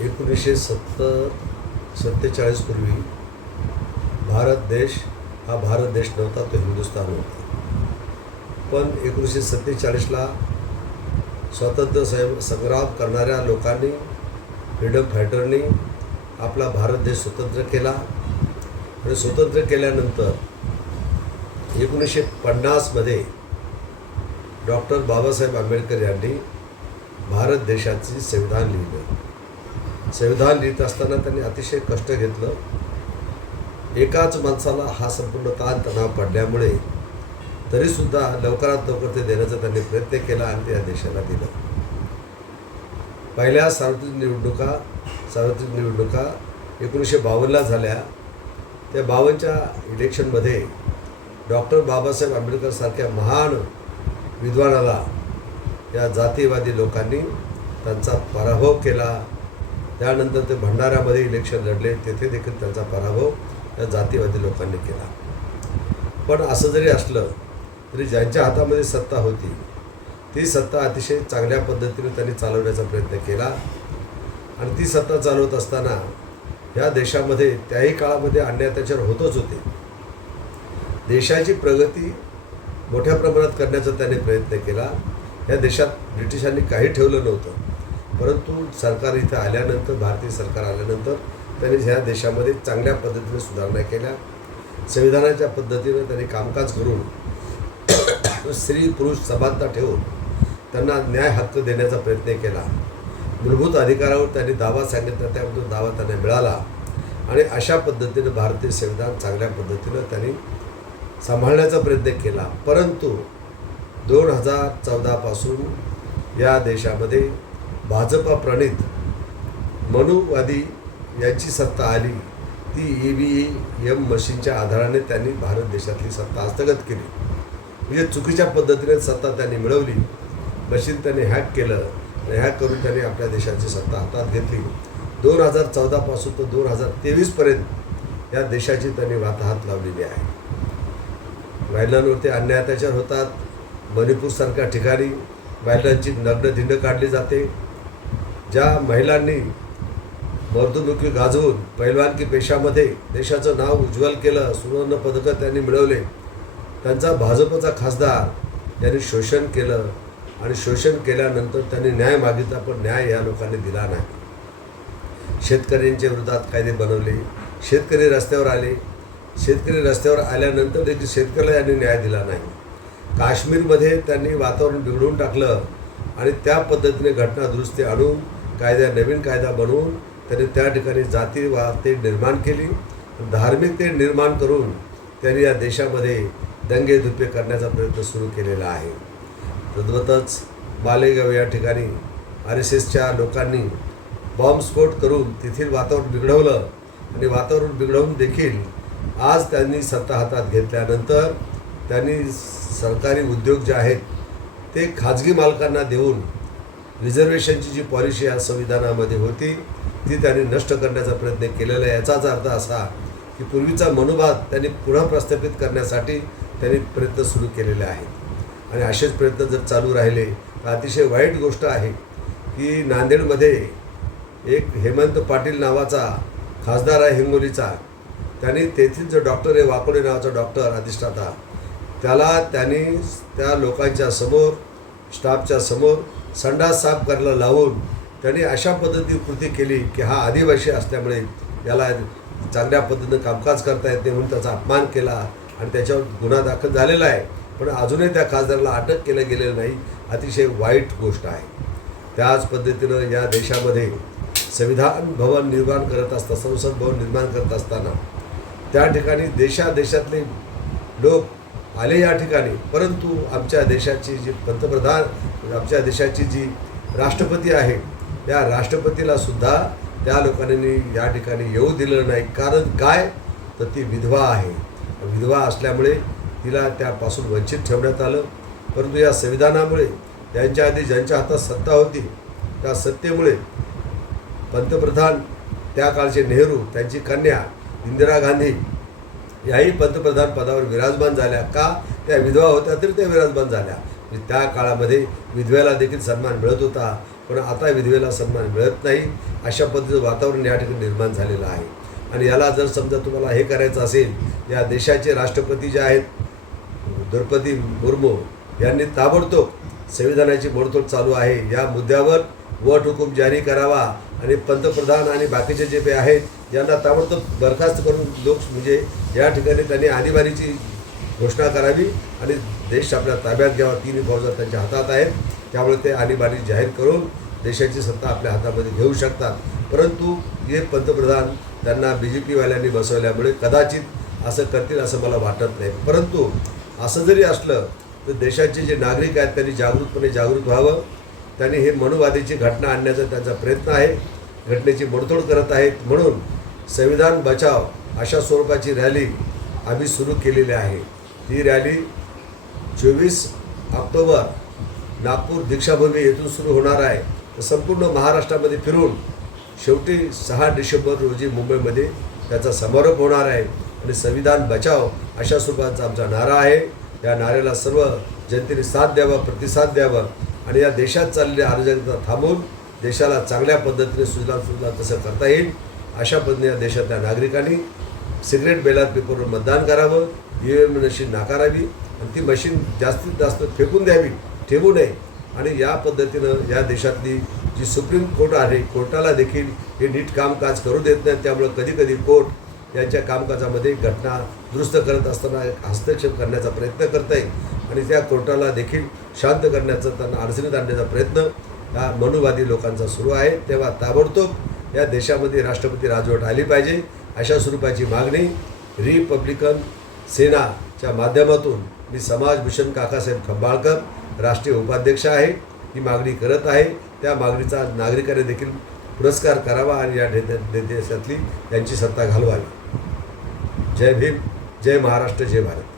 1947 पूर्वी भारत देश हा भारत देश नव्हता, तो हिंदुस्थान होता. पण 1947ला स्वातंत्र्य संग्राम करणाऱ्या लोकांनी, फ्रीडम फायटरनी आपला भारत देश स्वतंत्र केला. आणि स्वतंत्र केल्यानंतर 1950मध्ये डॉक्टर बाबासाहेब आंबेडकर यांनी भारत देशाचे संविधान लिहिलं. संविधान लिहित असताना त्यांनी अतिशय कष्ट घेतलं. एकाच माणसाला हा संपूर्ण ताणतणाव पडल्यामुळे तरीसुद्धा लवकरात लवकर ते देण्याचा त्यांनी प्रयत्न केला आणि ते या देशाला दिलं. पहिल्या सार्वत्रिक निवडणुका 1952ला झाल्या. त्या 52च्या इलेक्शनमध्ये डॉक्टर बाबासाहेब आंबेडकरसारख्या महान विद्वानाला या जातीवादी लोकांनी त्यांचा पराभव केला. त्यानंतर ते भंडाऱ्यामध्ये इलेक्शन लढले, तेथे देखील त्यांचा पराभव या जातीवादी लोकांनी केला. पण असं जरी असलं तरी ज्यांच्या हातामध्ये सत्ता होती ती सत्ता अतिशय चांगल्या पद्धतीने त्यांनी चालवण्याचा प्रयत्न केला. आणि ती सत्ता चालवत असताना या देशामध्ये त्याही काळामध्ये अन्याय अत्याचार होतच होते. देशाची प्रगती मोठ्या प्रमाणात करण्याचा त्यांनी प्रयत्न केला. या देशात ब्रिटिशांनी काही ठेवलं नव्हतं, परंतु सरकार इथं आल्यानंतर, भारतीय सरकार आल्यानंतर त्यांनी ह्या देशामध्ये चांगल्या पद्धतीने सुधारणा केल्या. संविधानाच्या पद्धतीनं त्यांनी कामकाज करून स्त्री पुरुष समानता ठेवून त्यांना न्याय हक्क देण्याचा प्रयत्न केला. मूलभूत अधिकारावर त्यांनी दावा सांगितला, त्यामधून दावा त्यांना मिळाला. आणि अशा पद्धतीनं भारतीय संविधान चांगल्या पद्धतीनं त्यांनी सांभाळण्याचा प्रयत्न केला. परंतु 2014पासून या देशामध्ये भाजपा प्रणित मनुवादी यांची सत्ता आली. ती EVM मशीनच्या आधाराने त्यांनी भारत देशातली सत्ता हस्तगत केली. म्हणजे चुकीच्या पद्धतीने सत्ता त्यांनी मिळवली. मशीन त्यांनी हॅक केलं आणि हॅक करून त्यांनी आपल्या देशाची सत्ता हातात घेतली. 2014पासून तर 2023पर्यंत या देशाची त्यांनी वाताहात लावलेली आहे. महिलांवरती अन्याय अत्याचार होतात. मणिपूरसारख्या ठिकाणी महिलांची नग्नधिंड काढली जाते. ज्या महिलांनी मर्दुमुखी गाजवून पैलवानकी पेशामध्ये देशाचं नाव उज्ज्वल केलं, सुवर्ण पदकं त्यांनी मिळवले, त्यांचा भाजपचा खासदार यांनी शोषण केलं. आणि शोषण केल्यानंतर त्यांनी न्याय मागितला, पण न्याय या लोकांनी दिला नाही. शेतकऱ्यांच्या विरोधात कायदे बनवले, शेतकरी रस्त्यावर आले. शेतकरी रस्त्यावर आल्यानंतर देखील शेतकऱ्याला यांनी न्याय दिला नाही. काश्मीरमध्ये त्यांनी वातावरण बिघडवून टाकलं आणि त्या पद्धतीने घटना दुरुस्ती आणून नवीन कायदा बनवून त्यांनी त्या ठिकाणी जातीवाद निर्माण केली. धार्मिक तेढ निर्माण करून त्यांनी या देशामध्ये दंगेधुप्पे करण्याचा प्रयत्न सुरू केलेला आहे. तद्वतच मालेगाव या ठिकाणी RSSच्या लोकांनी बॉम्बस्फोट करून तेथील वातावरण बिघडवलं. आणि वातावरण बिघडवून देखील आज त्यांनी सत्ता हातात घेतल्यानंतर त्यांनी सरकारी उद्योग जे आहेत ते खाजगी मालकांना देऊन रिझर्वेशनची जी पॉलिसी या संविधानामध्ये होती ती त्यांनी नष्ट करण्याचा प्रयत्न केलेला आहे. याचाच अर्थ असा की पूर्वीचा मनोभाव त्यांनी पुन्हा प्रस्थापित करण्यासाठी त्यांनी प्रयत्न सुरू केलेले आहेत. आणि असेच प्रयत्न जर चालू राहिले तर अतिशय वाईट गोष्ट आहे की नांदेडमध्ये एक हेमंत पाटील नावाचा खासदार आहे हिंगोलीचा. त्यांनी तेथील जो डॉक्टर आहे, वाकोडे नावाचा डॉक्टर अधिष्ठाता, त्याला त्यांनी त्या लोकांच्या समोर, स्टाफच्या समोर संडास साफ करायला लावून त्यांनी अशा पद्धती कृती केली की हा आदिवासी असल्यामुळे याला चांगल्या पद्धतीनं कामकाज करता येते म्हणून त्याचा अपमान केला. आणि त्याच्यावर गुन्हा दाखल झालेला आहे, पण अजूनही त्या खासदाराला अटक केलं गेलेलं नाही. अतिशय वाईट गोष्ट आहे. त्याच पद्धतीनं या देशामध्ये संविधान भवन निर्माण करत असताना, संसद भवन निर्माण करत असताना त्या ठिकाणी देशातले लोक आले या ठिकाणी, परंतु आमच्या देशाची जी पंतप्रधान, आमच्या देशाची जी राष्ट्रपती आहे, या राष्ट्रपतीला सुद्धा त्या लोकांनी या ठिकाणी येऊ दिलं नाही. कारण काय तर ती विधवा आहे. विधवा असल्यामुळे तिला त्यापासून वंचित ठेवण्यात आलं. परंतु या संविधानामुळे त्यांच्या आधी ज्यांच्या हातात सत्ता होती त्या सत्तेमुळे पंतप्रधान त्या काळचे नेहरू, त्यांची कन्या इंदिरा गांधी याही पंतप्रधान पदावर विराजमान झाल्या. का? त्या विधवा होत्या तरी त्या विराजमान झाल्या. त्या काळामध्ये विधवेला देखील सन्मान मिळत होता. पण आता विधवेला सन्मान मिळत नाही, अशा पद्धतीचं वातावरण या ठिकाणी निर्माण झालेलं आहे. आणि याला जर समजा तुम्हाला हे करायचं असेल, या देशाचे राष्ट्रपती जे आहेत द्रौपदी मुर्मू यांनी ताबडतोब संविधानाची मोडतोड चालू आहे या मुद्द्यावर वट हुकूम जारी करावा आणि पंतप्रधान आणि बाकीचे जे आहेत यांना ताबडतोब बरखास्त करून लोक म्हणजे या ठिकाणी त्यांनी आणीबाणीची घोषणा करावी आणि देश आपल्या ताब्यात घ्यावा. 3 फौजा त्यांच्या हातात आहेत, त्यामुळे ते आणीबाणी जाहीर करून देशाची सत्ता आपल्या हातामध्ये घेऊ शकतात. परंतु हे पंतप्रधान त्यांना BJP वाल्यांनी बसवल्यामुळे कदाचित असं करतील असं मला वाटत नाही. परंतु असं जरी असलं तर देशाचे जे नागरिक आहेत त्यांनी जागृत व्हावं. त्यांनी हे मनुवादीची घटना आणण्याचा त्यांचा प्रयत्न आहे, घटनेची मोडतोड करत आहेत. म्हणून संविधान बचाव अशा स्वरूपाची रॅली आम्ही सुरू केलेली आहे. ही रॅली 24 ऑक्टोबर नागपूर दीक्षाभूमी येथून सुरू होणार आहे. तर संपूर्ण महाराष्ट्रामध्ये फिरून शेवटी 6 डिसेंबर रोजी मुंबईमध्ये त्याचा समारोप होणार आहे. आणि संविधान बचाव अशा स्वरूपाचा आमचा नारा आहे. या नाऱ्याला सर्व जनतेने साथ द्यावा, प्रतिसाद द्यावा आणि या देशात चाललेल्या अराजकता थांबवून देशाला चांगल्या पद्धतीने सुजलाम कसं करता येईल अशा पद्धतीने या देशातल्या नागरिकांनी सिक्रेट बॅलेट पेपरवर मतदान करावं, EVM मशीन नाकारावी आणि ती मशीन जास्तीत जास्त फेकून द्यावी, ठेवू नये. आणि या पद्धतीनं या देशातली जी सुप्रीम कोर्ट आहे, कोर्टाला देखील हे नीट कामकाज करू देत नाही. त्यामुळं कधीकधी कोर्ट यांच्या कामकाजामध्ये घटना दुरुस्त करत असताना हस्तक्षेप करण्याचा प्रयत्न करत आहे आणि त्या कोर्टाला देखील शांत करण्याचा, त्यांना अडचणीत आणण्याचा प्रयत्न हा मनुवादी लोकांचा सुरू आहे. तेव्हा ताबडतोब या देशामध्ये राष्ट्रपती राजवट आली पाहिजे अशा स्वरूपाची मागणी रिपब्लिकन सेनाच्या माध्यमातून मी समाजभूषण काकासाहेब खंबाळकर राष्ट्रीय उपाध्यक्ष आहे, ही मागणी करत आहे. त्या मागणीचा नागरिकांनी देखील पुरस्कार करावा आणि या देशातली त्यांची सत्ता घालवावी. जय भीम, जय महाराष्ट्र, जय भारत.